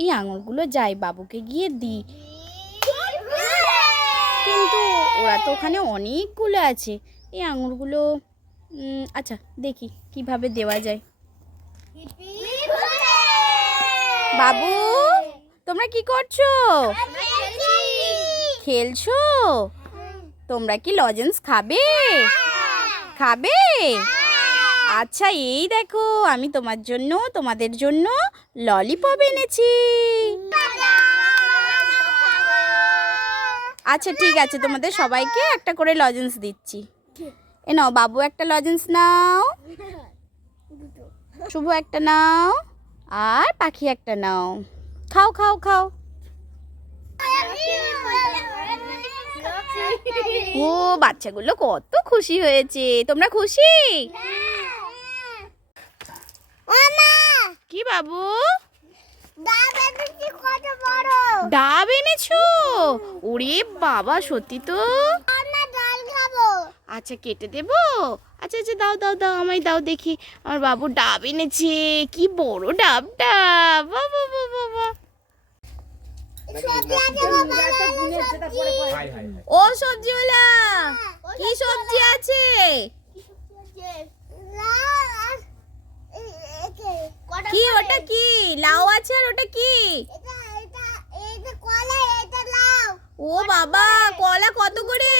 এই আঙুরগুলো যাই বাবুকে গিয়ে দিই, কিন্তু ওরা তো ওখানে অনেকগুলো আছে। এই আঙুরগুলো আচ্ছা দেখি কিভাবে দেওয়া যায়। বাবু তোমরা কি করছো? খেলছো? তোমরা কি লজেন্স খাবে? খাবে? আচ্ছা এই দেখো আমি তোমাদের জন্য ললিপপ এনেছি। আচ্ছা ঠিক আছে, তোমাদের সবাইকে একটা করে লজেন্স দিচ্ছি। এ নাও বাবু একটা লজেন্স নাও, শুভ একটা নাও, আর পাখি একটা নাও। খাও খাও খাও। ও বাচ্চাগুলো কত খুশি হয়েছে। তোমরা খুশি? কি বাবু? ডাব এনেছো? ওরে বাবা সত্যি তো। আচ্ছা কেটে দেবো। আচ্ছা আচ্ছা দাও দাও দাও, আমায় দাও দেখি। আমার বাবু ডাব এনেছে, কি বড় ডাবটা। বাবা বাবা বাবা। ও সবজিওয়ালা, কি সবজি আছে? কি ওটা কি? লাউ আছে, আর ওটা কি? ও বাবা কলা কত করে?